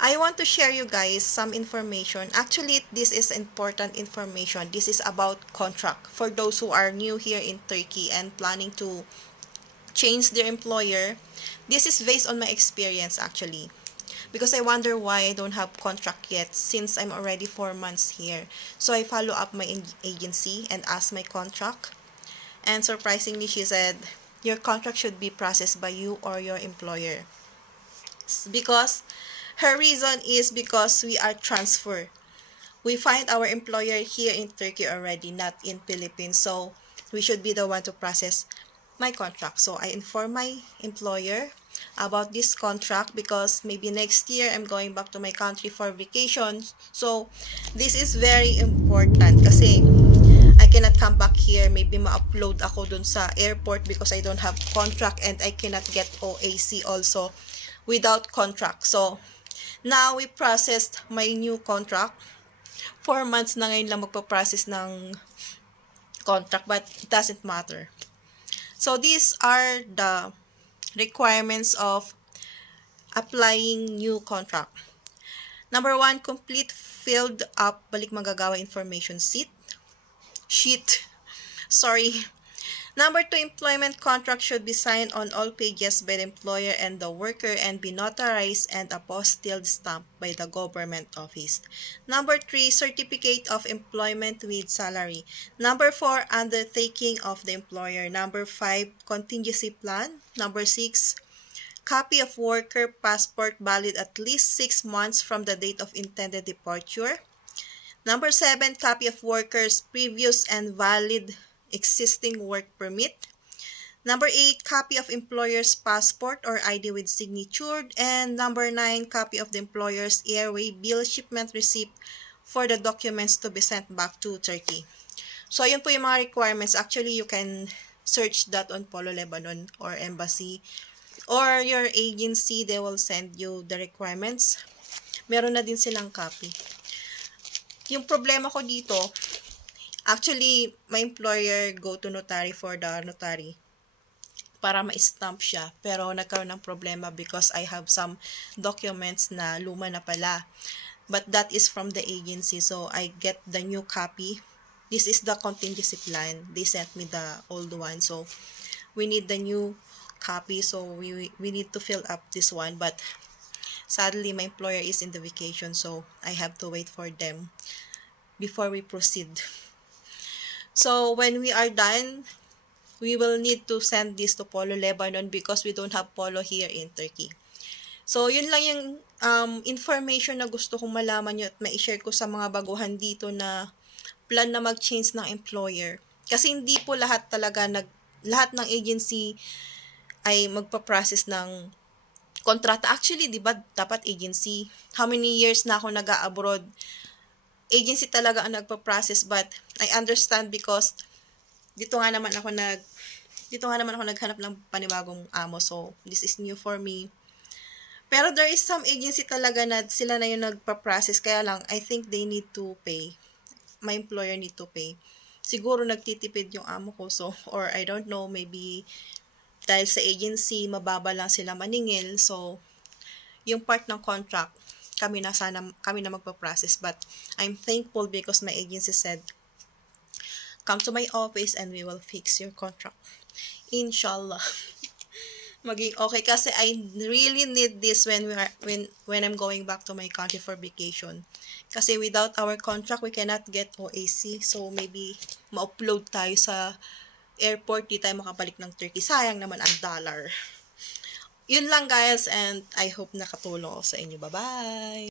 I want to share you guys some information. Actually, this is important information. This is about contract. For those who are new here in Turkey and planning to change their employer, this is based on my experience actually. Because I wonder why I don't have contract yet since I'm already 4 months here. So I follow up my agency and ask my contract. And surprisingly, she said, your contract should be processed by you or your employer. Because her reason is because we are transfer. We find our employer here in Turkey already, not in Philippines. So we should be the one to process my contract. So I inform my employer about this contract because maybe next year I'm going back to my country for vacation. So this is very important kasi I cannot come back here. Maybe ma-upload ako dun sa airport because I don't have contract and I cannot get OAC also without contract. So now we processed my new contract. 4 months na ngayon lang magpa-process ng contract, but it doesn't matter. So these are the requirements of applying new contract. Number 1, complete filled up balik manggagawa information sheet. Sorry. Number 2, employment contract should be signed on all pages by the employer and the worker and be notarized and apostilled stamped by the government office. Number 3, certificate of employment with salary. Number 4, undertaking of the employer. Number 5, contingency plan. Number 6, copy of worker passport valid at least 6 months from the date of intended departure. Number 7, copy of worker's previous and valid existing work permit. Number 8, copy of employer's passport or ID with signature. And number 9, copy of the employer's airway bill shipment receipt for the documents to be sent back to Turkey. So, yun po yung mga requirements. Actually, you can search that on Polo Lebanon or embassy or your agency. They will send you the requirements. Meron na din silang copy. Yung problema ko dito, actually, my employer go to notary for the notary para ma-stamp siya. Pero nagkaroon ng problema because I have some documents na luma na pala. But that is from the agency. So, I get the new copy. This is the contingency plan. They sent me the old one. So, we need the new copy. So, we need to fill up this one. But, sadly, my employer is in the vacation. So, I have to wait for them before we proceed. So, when we are done, we will need to send this to Polo Lebanon because we don't have Polo here in Turkey. So, yun lang yung information na gusto kong malaman nyo at ma-share ko sa mga baguhan dito na plan na mag-change ng employer. Kasi hindi po lahat lahat ng agency ay magpa-process ng kontrata. Actually, di ba, dapat agency. How many years na ako nag-abroad? Agency talaga ang nagpa-process, but I understand because dito nga naman ako naghanap ng panibagong amo. So, this is new for me. Pero there is some agency talaga na sila na yung nagpa-process. Kaya lang, I think they need to pay. My employer need to pay. Siguro nagtitipid yung amo ko. So, or I don't know, maybe dahil sa agency, mababa lang sila maningil. So, yung part ng contract, kami na magpa-process. But I'm thankful because my agency said, come to my office and we will fix your contract. Inshallah. Maging okay kasi I really need this when I'm going back to my country for vacation. Kasi without our contract, we cannot get OAC. So maybe ma-upload tayo sa airport, di tayo makabalik ng Turkey. Sayang naman ang dollar. Yun lang guys, and I hope nakatulong ako sa inyo. Bye-bye!